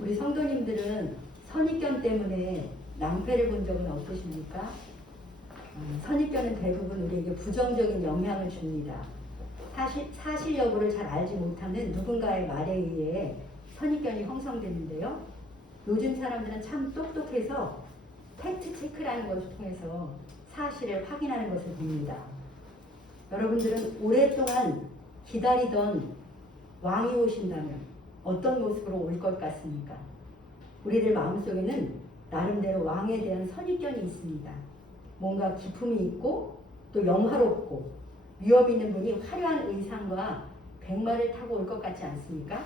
우리 성도님들은 선입견 때문에 낭패를 본 적은 없으십니까? 선입견은 대부분 우리에게 부정적인 영향을 줍니다. 사실 여부를 잘 알지 못하는 누군가의 말에 의해 선입견이 형성되는데요. 요즘 사람들은 참 똑똑해서 팩트 체크라는 것을 통해서 사실을 확인하는 것을 봅니다. 여러분들은 오랫동안 기다리던 왕이 오신다면 어떤 모습으로 올 것 같습니까? 우리들 마음속에는 나름대로 왕에 대한 선입견이 있습니다. 뭔가 기품이 있고 또 영화롭고 위험 있는 분이 화려한 의상과 백마를 타고 올 것 같지 않습니까?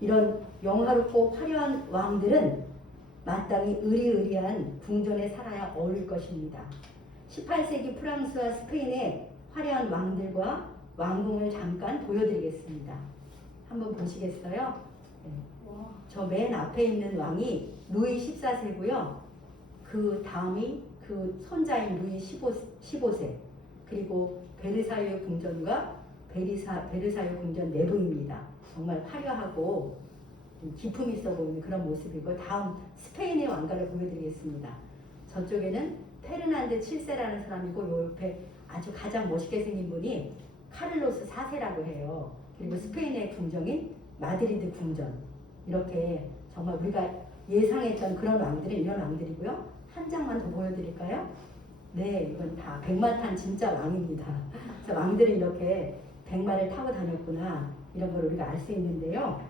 이런 영화롭고 화려한 왕들은 마땅히 의리의리한 궁전에 살아야 어울릴 것입니다. 18세기 프랑스와 스페인의 화려한 왕들과 왕궁을 잠깐 보여드리겠습니다. 한번 보시겠어요? 네. 저 맨 앞에 있는 왕이 루이 14세고요. 그 다음이 그 손자인 루이 15세 그리고 베르사유 궁전과 베르사유 궁전 내부입니다. 정말 화려하고 기품 있어 보이는 그런 모습이고, 다음 스페인의 왕가를 보여드리겠습니다. 저쪽에는 페르난드 7세라는 사람이고, 요 옆에 아주 가장 멋있게 생긴 분이 카를로스 4세라고 해요. 그리고 스페인의 궁정인 마드리드 궁전. 이렇게 정말 우리가 예상했던 그런 왕들은 이런 왕들이고요. 한 장만 더 보여드릴까요? 네, 이건 다 백마 탄 진짜 왕입니다. 그래서 왕들은 이렇게 백마를 타고 다녔구나, 이런 걸 우리가 알 수 있는데요.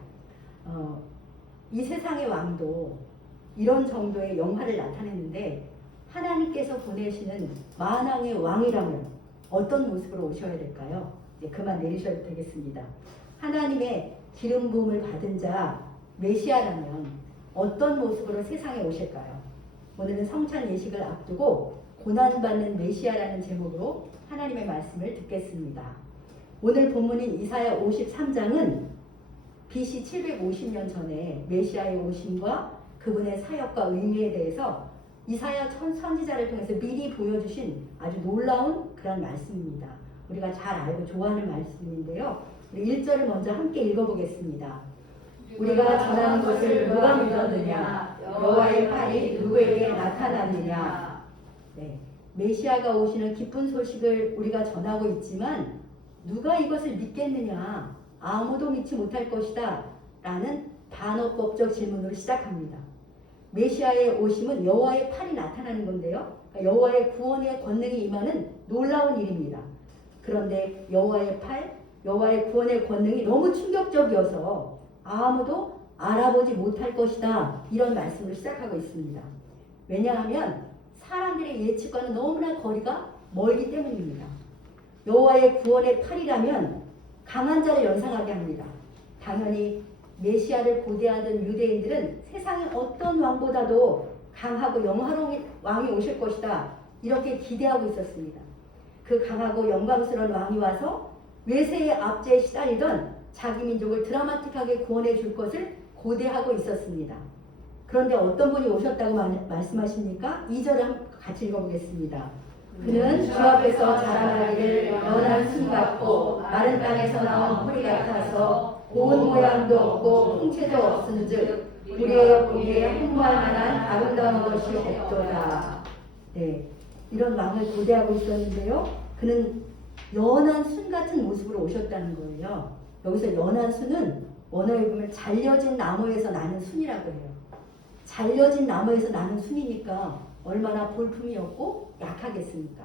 이 세상의 왕도 이런 정도의 영화를 나타냈는데, 하나님께서 보내시는 만왕의 왕이라면 어떤 모습으로 오셔야 될까요? 이제 그만 내리셔도 되겠습니다. 하나님의 기름 부음을 받은 자 메시아라면 어떤 모습으로 세상에 오실까요? 오늘은 성찬 예식을 앞두고 고난받는 메시아라는 제목으로 하나님의 말씀을 듣겠습니다. 오늘 본문인 이사야 53장은 BC 750년 전에 메시아의 오심과 그분의 사역과 의미에 대해서 이사야 선지자를 통해서 미리 보여주신 아주 놀라운 그런 말씀입니다. 우리가 잘 알고 좋아하는 말씀인데요. 1절을 먼저 함께 읽어보겠습니다. 우리가 전하는 것을 누가 믿었느냐? 여호와의 팔이 누구에게 나타났느냐? 네, 메시아가 오시는 기쁜 소식을 우리가 전하고 있지만 누가 이것을 믿겠느냐? 아무도 믿지 못할 것이다 라는 반어법적 질문으로 시작합니다. 메시아의 오심은 여호와의 팔이 나타나는 건데요. 그러니까 여호와의 구원의 권능이 임하는 놀라운 일입니다. 그런데 여호와의 팔, 여호와의 구원의 권능이 너무 충격적이어서 아무도 알아보지 못할 것이다, 이런 말씀을 시작하고 있습니다. 왜냐하면 사람들의 예측과는 너무나 거리가 멀기 때문입니다. 여호와의 구원의 팔이라면 강한 자를 연상하게 합니다. 당연히 메시아를 고대하던 유대인들은 세상의 어떤 왕보다도 강하고 영화로운 왕이 오실 것이다, 이렇게 기대하고 있었습니다. 그 강하고 영광스러운 왕이 와서 외세의 압제에 시달리던 자기 민족을 드라마틱하게 구원해 줄 것을 고대하고 있었습니다. 그런데 어떤 분이 오셨다고 말씀하십니까? 2절을 같이 읽어보겠습니다. 그는 주 앞에서 자라나기를 연한 순 같고 마른 땅에서 나온 뿌리 같아서 고운 모양도 없고 풍채도 없은즉 우리의 보기에 흠모할 만한 아름다운 것이 없도다. 네, 이런 왕을 고대하고 있었는데요. 그는 연한 순 같은 모습으로 오셨다는 거예요. 여기서 연한 순은 원어에 보면 잘려진 나무에서 나는 순이라고 해요. 잘려진 나무에서 나는 순이니까 얼마나 볼품이 없고 약하겠습니까?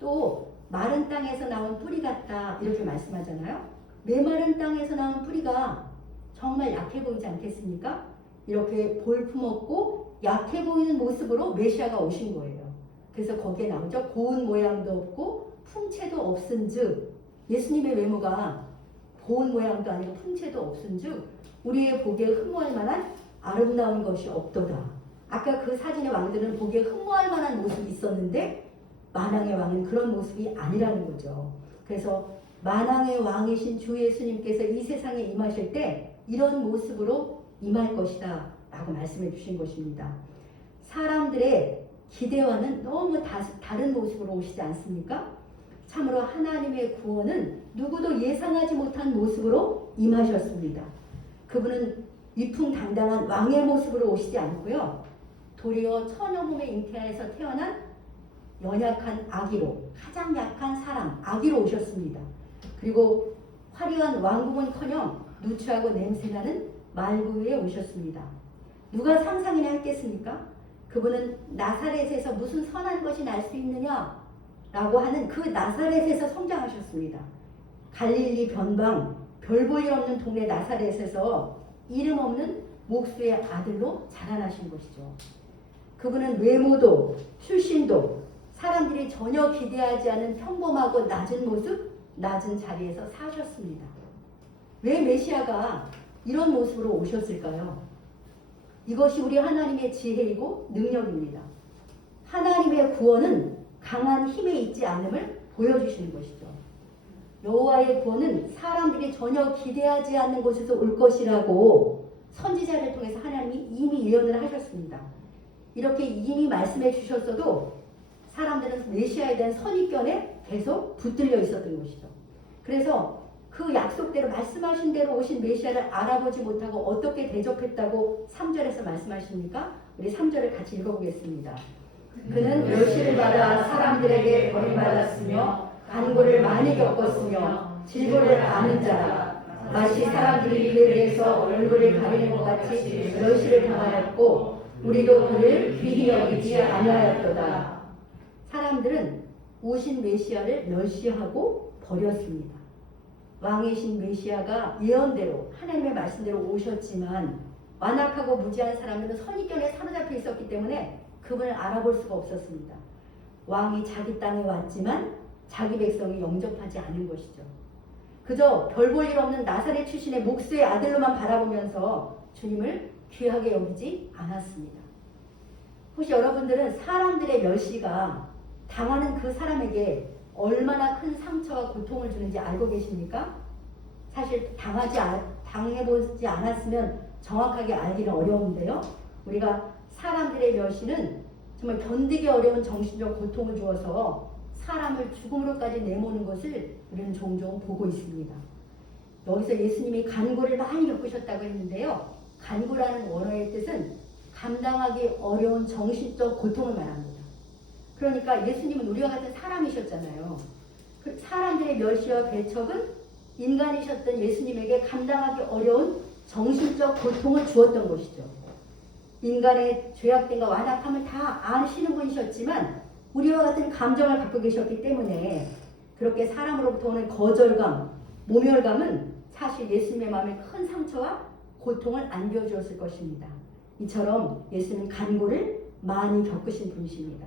또 마른 땅에서 나온 뿌리 같다, 이렇게 말씀하잖아요. 메마른 땅에서 나온 뿌리가 정말 약해 보이지 않겠습니까? 이렇게 볼품 없고 약해 보이는 모습으로 메시아가 오신 거예요. 그래서 거기에 나오죠. 고운 모양도 없고 풍채도 없은즉, 예수님의 외모가 고운 모양도 아니고 풍채도 없은즉 우리의 보기에 흠모할 만한 아름다운 것이 없도다. 아까 그 사진의 왕들은 보기에 흠모할 만한 모습이 있었는데 만왕의 왕은 그런 모습이 아니라는 거죠. 그래서 만왕의 왕이신 주 예수님께서 이 세상에 임하실 때 이런 모습으로 임할 것이다 라고 말씀해 주신 것입니다. 사람들의 기대와는 너무 다른 모습으로 오시지 않습니까? 참으로 하나님의 구원은 누구도 예상하지 못한 모습으로 임하셨습니다. 그 그분은 위풍당당한 왕의 모습으로 오시지 않고요. 도리어 처녀 몸에 잉태하여서 태어난 연약한 아기로, 가장 약한 사람, 아기로 오셨습니다. 그리고 화려한 왕궁은커녕 누추하고 냄새나는 말구에 오셨습니다. 누가 상상이나 했겠습니까? 그분은 나사렛에서 무슨 선한 것이 날 수 있느냐? 라고 하는 그 나사렛에서 성장하셨습니다. 갈릴리 변방, 별 볼 일 없는 동네 나사렛에서 이름 없는 목수의 아들로 자라나신 것이죠. 그분은 외모도 출신도 사람들이 전혀 기대하지 않은 평범하고 낮은 모습, 낮은 자리에서 사셨습니다. 왜 메시아가 이런 모습으로 오셨을까요? 이것이 우리 하나님의 지혜이고 능력입니다. 하나님의 구원은 강한 힘에 있지 않음을 보여주시는 것이죠. 여호와의 구원은 사람들이 전혀 기대하지 않는 곳에서 올 것이라고 선지자를 통해서 하나님이 이미 예언을 하셨습니다. 이렇게 이미 말씀해 주셨어도 사람들은 메시아에 대한 선입견에 계속 붙들려 있었던 것이죠. 그래서 그 약속대로 말씀하신 대로 오신 메시아를 알아보지 못하고 어떻게 대접했다고 3절에서 말씀하십니까? 우리 3절을 같이 읽어보겠습니다. 그는 멸시를 받아 사람들에게 버림받았으며 간고를 많이 겪었으며 질고를 아는 자라. 마치 사람들이 그에 대해서 얼굴을 가리는 것 같이 멸시를 당하였고 우리도 그를 귀히 여기지 아니하였도다. 사람들은 오신 메시아를 멸시하고 버렸습니다. 왕이신 메시아가 예언대로 하나님의 말씀대로 오셨지만 완악하고 무지한 사람들은 선입견에 사로잡혀 있었기 때문에 그분을 알아볼 수가 없었습니다. 왕이 자기 땅에 왔지만 자기 백성이 영접하지 않은 것이죠. 그저 별 볼 일 없는 나사렛 출신의 목수의 아들로만 바라보면서 주님을 귀하게 여기지 않았습니다. 혹시 여러분들은 사람들의 멸시가 당하는 그 사람에게 얼마나 큰 상처와 고통을 주는지 알고 계십니까? 사실 당해보지 않았으면 정확하게 알기는 어려운데요. 우리가 사람들의 멸시는 정말 견디기 어려운 정신적 고통을 주어서 사람을 죽음으로까지 내모는 것을 우리는 종종 보고 있습니다. 여기서 예수님이 간구를 많이 겪으셨다고 했는데요. 간구라는 원어의 뜻은 감당하기 어려운 정신적 고통을 말합니다. 그러니까 예수님은 우리와 같은 사람이셨잖아요. 그 사람들의 멸시와 배척은 인간이셨던 예수님에게 감당하기 어려운 정신적 고통을 주었던 것이죠. 인간의 죄악됨과 완악함을 다 아시는 분이셨지만 우리와 같은 감정을 갖고 계셨기 때문에 그렇게 사람으로부터 오는 거절감, 모멸감은 사실 예수님의 마음에 큰 상처와 고통을 안겨주었을 것입니다. 이처럼 예수님은 간고를 많이 겪으신 분이십니다.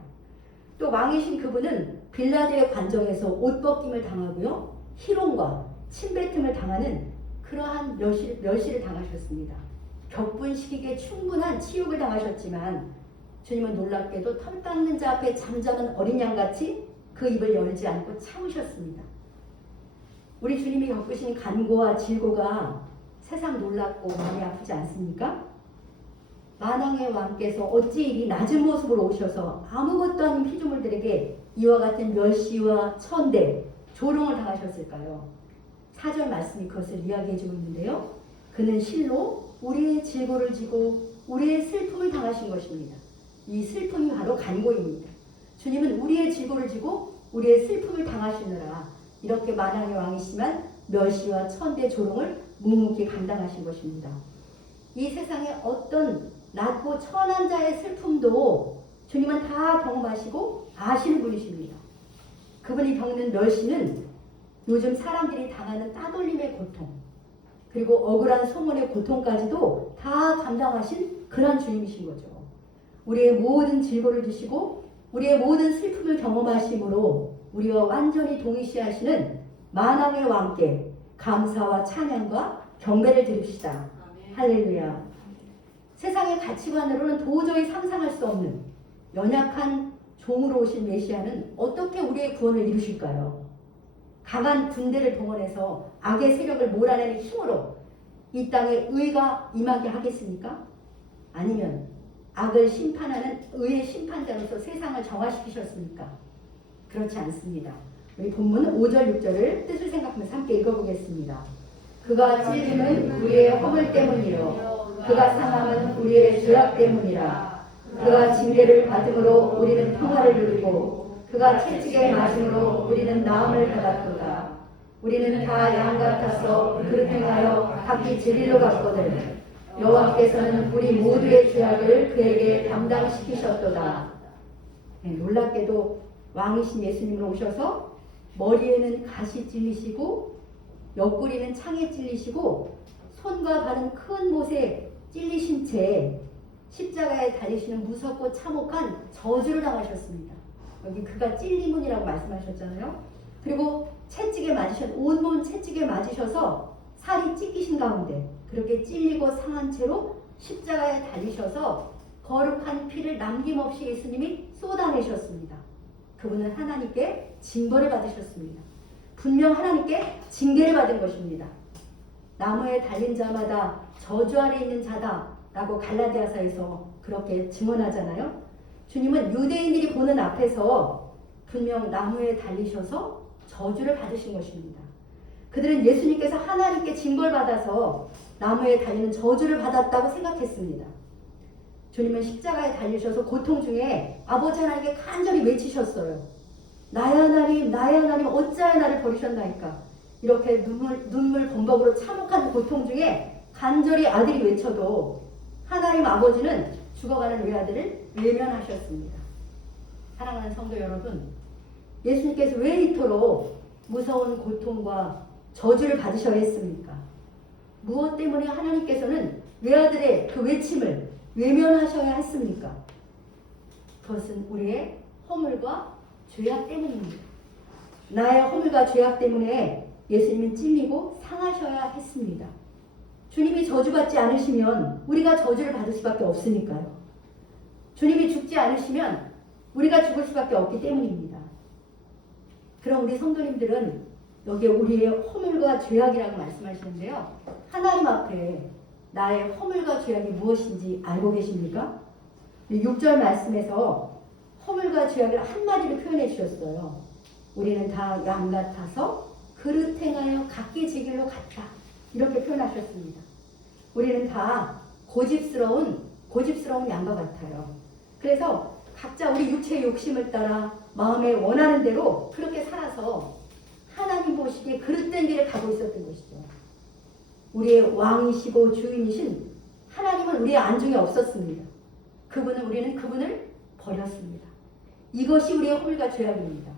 또 왕이신 그분은 빌라도의 관정에서 옷 벗김을 당하고요. 희롱과 침뱉음을 당하는 그러한 멸시를 당하셨습니다. 격분시키기에 충분한 치욕을 당하셨지만 주님은 놀랍게도 털 깎는 자 앞에 잠자는 어린 양같이 그 입을 열지 않고 참으셨습니다. 우리 주님이 겪으신 간고와 질고가 세상 놀랍고 마음이 아프지 않습니까? 만왕의 왕께서 어찌 이 낮은 모습으로 오셔서 아무것도 아닌 피조물들에게 이와 같은 멸시와 천대, 조롱을 당하셨을까요? 4절 말씀이 그것을 이야기해주고 있는데요. 그는 실로 우리의 질고를 지고 우리의 슬픔을 당하신 것입니다. 이 슬픔이 바로 간고입니다. 주님은 우리의 질고를 지고 우리의 슬픔을 당하시느라 이렇게 만왕의 왕이시지만 멸시와 천대, 조롱을 묵묵히 감당하신 것입니다. 이 세상에 어떤 낮고 천한 자의 슬픔도 주님은 다 경험하시고 아시는 분이십니다. 그분이 겪는 멸시는 요즘 사람들이 당하는 따돌림의 고통, 그리고 억울한 소문의 고통까지도 다 감당하신 그런 주님이신 거죠. 우리의 모든 질고를 주시고 우리의 모든 슬픔을 경험하심으로 우리와 완전히 동일시하시는 만왕의 왕께 감사와 찬양과 경배를 드립시다. 할렐루야. 세상의 가치관으로는 도저히 상상할 수 없는 연약한 종으로 오신 메시아는 어떻게 우리의 구원을 이루실까요? 강한 군대를 동원해서 악의 세력을 몰아내는 힘으로 이 땅에 의가 임하게 하겠습니까? 아니면 악을 심판하는 의의 심판자로서 세상을 정화시키셨습니까? 그렇지 않습니다. 우리 본문은 5절, 6절을 뜻을 생각하면서 함께 읽어보겠습니다. 그가 찔림은 우리의 허물 때문이요 그가 상함은 우리의 죄악 때문이라. 그가 징계를 받음으로 우리는 평화를 누리고 그가 채찍에 맞음으로 우리는 나음을 받았도다. 우리는 다 양 같아서 그릇 행하여 각기 제 길로 갔거늘 여호와께서는 우리 모두의 죄악을 그에게 담당시키셨도다. 네, 놀랍게도 왕이신 예수님을 오셔서 머리에는 가시 찔리시고 옆구리는 창에 찔리시고 손과 발은 큰 못에 찔리신 채 십자가에 달리시는 무섭고 참혹한 저주를 당하셨습니다. 여기 그가 찔림은이라고 말씀하셨잖아요. 그리고 채찍에 맞으셔서 온몸 채찍에 맞으셔서 살이 찢기신 가운데 그렇게 찔리고 상한 채로 십자가에 달리셔서 거룩한 피를 남김없이 예수님이 쏟아내셨습니다. 그분은 하나님께 징벌을 받으셨습니다. 분명 하나님께 징계를 받은 것입니다. 나무에 달린 자마다 저주 아래 있는 자다 라고 갈라디아서에서 그렇게 증언하잖아요. 주님은 유대인들이 보는 앞에서 분명 나무에 달리셔서 저주를 받으신 것입니다. 그들은 예수님께서 하나님께 징벌받아서 나무에 달리는 저주를 받았다고 생각했습니다. 주님은 십자가에 달리셔서 고통 중에 아버지 하나님께 간절히 외치셨어요. 나의 하나님 어찌하여 나를 버리셨나이까. 이렇게 눈물 범벅으로 참혹한 고통 중에 간절히 아들이 외쳐도 하나님 아버지는 죽어가는 외아들을 외면하셨습니다. 사랑하는 성도 여러분, 예수님께서 왜 이토록 무서운 고통과 저주를 받으셔야 했습니까? 무엇 때문에 하나님께서는 외아들의 그 외침을 외면하셔야 했습니까? 그것은 우리의 허물과 죄악 때문입니다. 나의 허물과 죄악 때문에 예수님은 찔리고 상하셔야 했습니다. 주님이 저주받지 않으시면 우리가 저주를 받을 수밖에 없으니까요. 주님이 죽지 않으시면 우리가 죽을 수밖에 없기 때문입니다. 그럼 우리 성도님들은 여기에 우리의 허물과 죄악이라고 말씀하시는데요. 하나님 앞에 나의 허물과 죄악이 무엇인지 알고 계십니까? 6절 말씀에서 허물과 죄악을 한마디로 표현해 주셨어요. 우리는 다 양 같아서 그릇 행하여 각기 제 길로 갔다. 이렇게 표현하셨습니다. 우리는 다 고집스러운 양과 같아요. 그래서 각자 우리 육체의 욕심을 따라 마음에 원하는 대로 그렇게 살아서 하나님 보시기에 그릇된 길을 가고 있었던 것이죠. 우리의 왕이시고 주인이신 하나님은 우리의 안중에 없었습니다. 우리는 그분을 버렸습니다. 이것이 우리의 허물과 죄악입니다.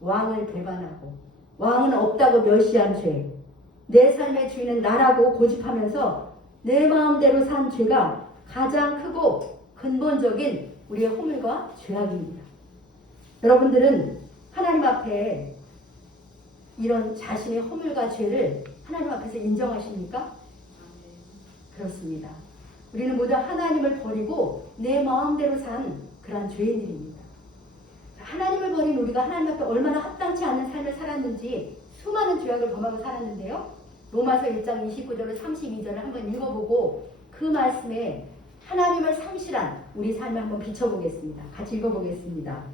왕을 배반하고 왕은 없다고 멸시한 죄, 내 삶의 주인은 나라고 고집하면서 내 마음대로 산 죄가 가장 크고 근본적인 우리의 허물과 죄악입니다. 여러분들은 하나님 앞에 이런 자신의 허물과 죄를 하나님 앞에서 인정하십니까? 그렇습니다. 우리는 모두 하나님을 버리고 내 마음대로 산 그러한 죄인들입니다. 하나님을 버린 우리가 하나님 앞에 얼마나 합당치 않은 삶을 살았는지 수많은 죄악을 범하고 살았는데요. 로마서 1장 29절로 32절을 한번 읽어보고 그 말씀에 하나님을 상실한 우리 삶을 한번 비춰보겠습니다. 같이 읽어보겠습니다.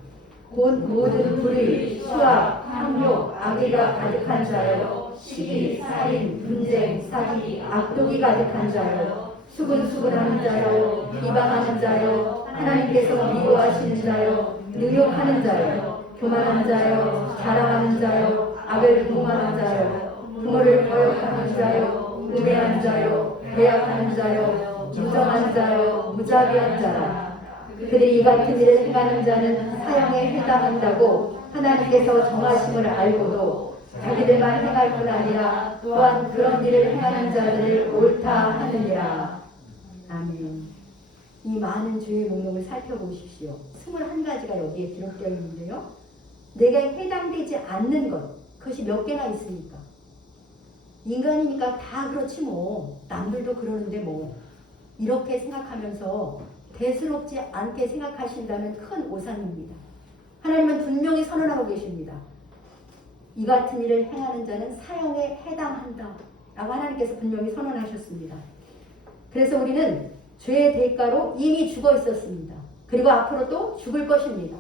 곧 모든 불의, 수악, 탐욕, 악의가 가득한 자여, 시기, 살인, 분쟁, 사기, 악독이 가득한 자여, 수근수근하는 자여, 비방하는 자여, 하나님께서 미워하시는 자여, 능욕하는 자여, 교만한 자여, 자랑하는 자여, 악을 동하는 자여, 부모를 거역하는 자여, 우매한 자여, 배약하는 자여, 무정한 자여, 무자비한 자라. 그들이 이 같은 일을 행하는 자는 사형에 해당한다고 하나님께서 정하심을 알고도 자기들만 행할 뿐 아니라 또한 그런 일을 행하는 자들을 옳다 하느니라. 아멘. 이 많은 죄의 목록을 살펴보십시오. 21가지가 여기에 기록되어 있는데요. 내가 해당되지 않는 것, 그것이 몇 개나 있습니까? 인간이니까 다 그렇지 뭐. 남들도 그러는데 뭐. 이렇게 생각하면서 대수롭지 않게 생각하신다면 큰 오산입니다. 하나님은 분명히 선언하고 계십니다. 이 같은 일을 행하는 자는 사형에 해당한다 라고 하나님께서 분명히 선언하셨습니다. 그래서 우리는 죄의 대가로 이미 죽어 있었습니다. 그리고 앞으로 또 죽을 것입니다.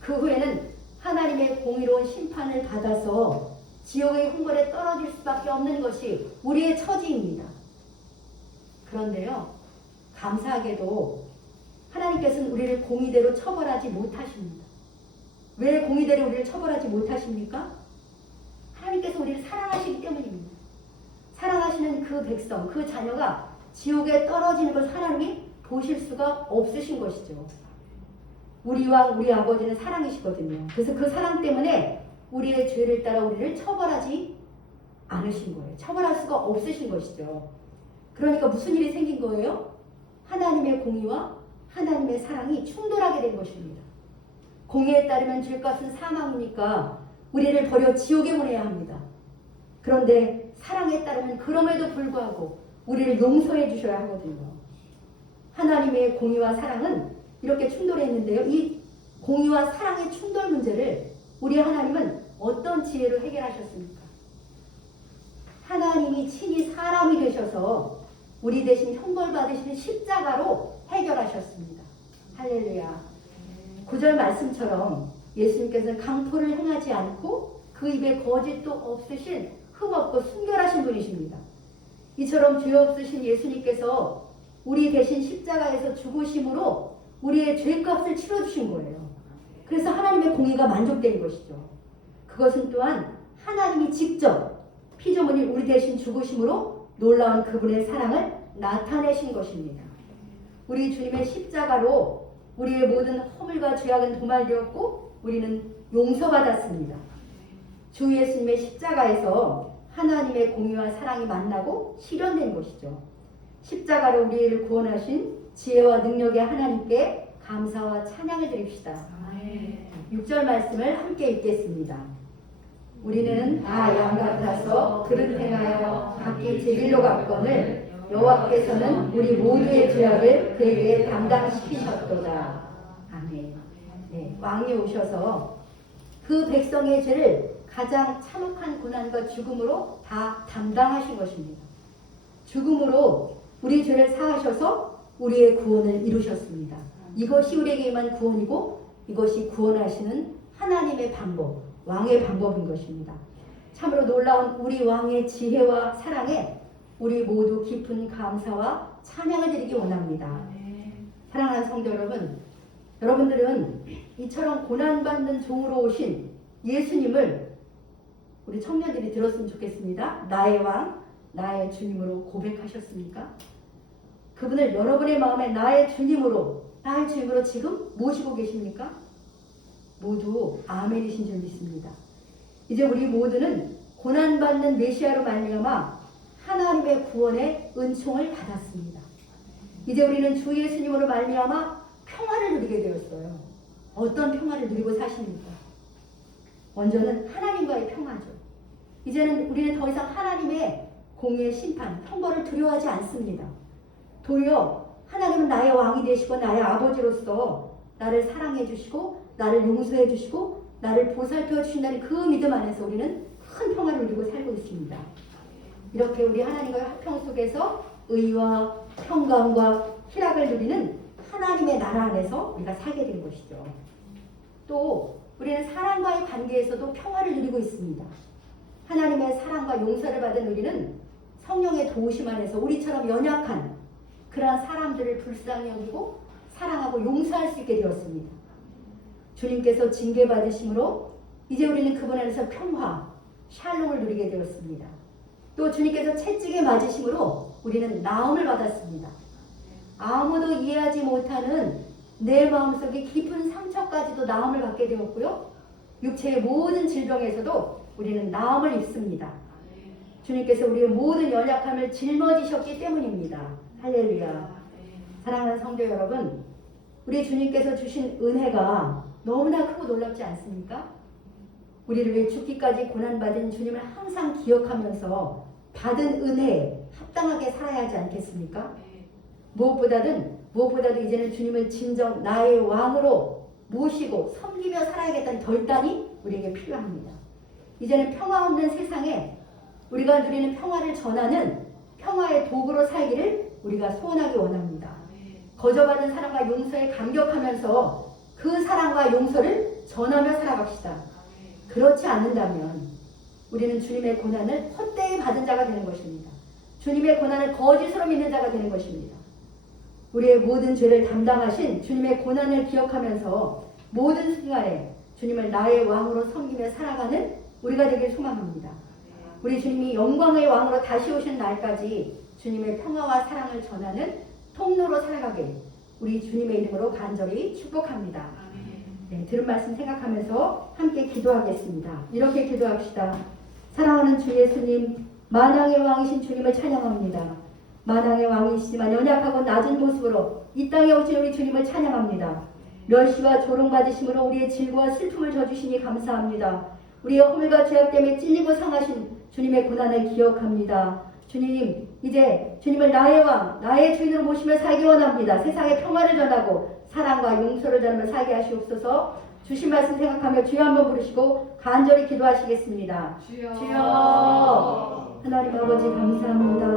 그 후에는 하나님의 공의로운 심판을 받아서 지옥의 형벌에 떨어질 수밖에 없는 것이 우리의 처지입니다. 그런데요, 감사하게도 하나님께서는 우리를 공의대로 처벌하지 못하십니다. 왜 공의대로 우리를 처벌하지 못하십니까? 하나님께서 우리를 사랑하시기 때문입니다. 사랑하시는 그 백성, 그 자녀가 지옥에 떨어지는 것을 하나님이 보실 수가 없으신 것이죠. 우리와 우리 아버지는 사랑이시거든요. 그래서 그 사랑 때문에 우리의 죄를 따라 우리를 처벌하지 않으신 거예요. 처벌할 수가 없으신 것이죠. 그러니까 무슨 일이 생긴 거예요? 하나님의 공의와 하나님의 사랑이 충돌하게 된 것입니다. 공의에 따르면 죄값은 사망이니까 우리를 버려 지옥에 보내야 합니다. 그런데 사랑에 따르면 그럼에도 불구하고 우리를 용서해 주셔야 하거든요. 하나님의 공의와 사랑은 이렇게 충돌했는데요. 이 공의와 사랑의 충돌 문제를 우리 하나님은 어떤 지혜로 해결하셨습니까? 하나님이 친히 사람이 되셔서 우리 대신 형벌 받으시는 십자가로 해결하셨습니다. 할렐루야. 9절 말씀처럼 예수님께서는 강포를 행하지 않고 그 입에 거짓도 없으신 흠없고 순결하신 분이십니다. 이처럼 죄 없으신 예수님께서 우리 대신 십자가에서 죽으심으로 우리의 죄값을 치러주신 거예요. 그래서 하나님의 공의가 만족된 것이죠. 그것은 또한 하나님이 직접 피조물이 우리 대신 죽으심으로 놀라운 그분의 사랑을 나타내신 것입니다. 우리 주님의 십자가로 우리의 모든 허물과 죄악은 도말되었고 우리는 용서받았습니다. 주 예수님의 십자가에서 하나님의 공의와 사랑이 만나고 실현된 것이죠. 십자가로 우리를 구원하신 지혜와 능력의 하나님께 감사와 찬양을 드립시다. 6절 말씀을 함께 읽겠습니다. 우리는 다 양 같아서 그릇 행하여 각기 제 길로 갔거늘 여호와께서는 우리 모두의 죄악을 그에게 담당시키셨도다. 아멘. 네, 왕이 오셔서 그 백성의 죄를 가장 참혹한 고난과 죽음으로 다 담당하신 것입니다. 죽음으로 우리 죄를 사하셔서 우리의 구원을 이루셨습니다. 이것이 우리에게 임한 구원이고 이것이 구원하시는 하나님의 방법, 왕의 방법인 것입니다. 참으로 놀라운 우리 왕의 지혜와 사랑에 우리 모두 깊은 감사와 찬양을 드리기 원합니다. 사랑하는 성도 여러분, 여러분들은 이처럼 고난받는 종으로 오신 예수님을 우리 청년들이 들었으면 좋겠습니다. 나의 왕, 나의 주님으로 고백하셨습니까? 그분을 여러분의 마음에 나의 주님으로 지금 모시고 계십니까? 모두 아멘이신 줄 믿습니다. 이제 우리 모두는 고난받는 메시아로 말미암아 하나님의 구원의 은총을 받았습니다. 이제 우리는 주 예수님으로 말미암아 평화를 누리게 되었어요. 어떤 평화를 누리고 사십니까? 먼저는 하나님과의 평화죠. 이제는 우리는 더 이상 하나님의 공의의 심판, 형벌을 두려워하지 않습니다. 도리어 하나님은 나의 왕이 되시고 나의 아버지로서 나를 사랑해 주시고 나를 용서해 주시고 나를 보살펴 주신다는 그 믿음 안에서 우리는 큰 평화를 누리고 살고 있습니다. 이렇게 우리 하나님과의 화평 속에서 의와 평강과 희락을 누리는 하나님의 나라 안에서 우리가 살게 된 것이죠. 또 우리는 사람과의 관계에서도 평화를 누리고 있습니다. 하나님의 사랑과 용서를 받은 우리는 성령의 도우심 안에서 우리처럼 연약한 그러한 사람들을 불쌍히 여기고 사랑하고 용서할 수 있게 되었습니다. 주님께서 징계받으심으로 이제 우리는 그분 안에서 평화, 샬롬을 누리게 되었습니다. 또 주님께서 채찍에 맞으심으로 우리는 나음을 받았습니다. 아무도 이해하지 못하는 내 마음속에 깊은 상처까지도 나음을 받게 되었고요. 육체의 모든 질병에서도 우리는 나음을 입습니다. 주님께서 우리의 모든 연약함을 짊어지셨기 때문입니다. 할렐루야. 사랑하는 성도 여러분, 우리 주님께서 주신 은혜가 너무나 크고 놀랍지 않습니까? 우리를 위해 죽기까지 고난받은 주님을 항상 기억하면서 받은 은혜에 합당하게 살아야 하지 않겠습니까? 무엇보다도 이제는 주님을 진정 나의 왕으로 모시고 섬기며 살아야겠다는 결단이 우리에게 필요합니다. 이제는 평화 없는 세상에 우리가 누리는 평화를 전하는 평화의 도구로 살기를 우리가 소원하기 원합니다. 거저받은 사랑과 용서에 감격하면서 그 사랑과 용서를 전하며 살아갑시다. 그렇지 않는다면 우리는 주님의 고난을 헛되이 받은 자가 되는 것입니다. 주님의 고난을 거짓으로 믿는 자가 되는 것입니다. 우리의 모든 죄를 담당하신 주님의 고난을 기억하면서 모든 순간에 주님을 나의 왕으로 섬기며 살아가는 우리가 되길 소망합니다. 우리 주님이 영광의 왕으로 다시 오신 날까지 주님의 평화와 사랑을 전하는 통로로 살아가길 우리 주님의 이름으로 간절히 축복합니다. 네, 들은 말씀 생각하면서 함께 기도하겠습니다. 이렇게 기도합시다. 사랑하는 주 예수님, 만왕의 왕이신 주님을 찬양합니다. 만왕의 왕이시지만 연약하고 낮은 모습으로 이 땅에 오신 우리 주님을 찬양합니다. 멸시와 조롱받으심으로 우리의 질고와 슬픔을 져주시니 감사합니다. 우리의 허물과 죄악 때문에 찔리고 상하신 주님의 고난을 기억합니다. 주님, 이제 주님을 나의 왕, 나의 주인으로 모시며 살기 원합니다. 세상에 평화를 전하고 사랑과 용서를 전하며 살게 하시옵소서. 주신 말씀 생각하며 주여 한번 부르시고 간절히 기도하시겠습니다. 주여. 하나님 아버지 감사합니다.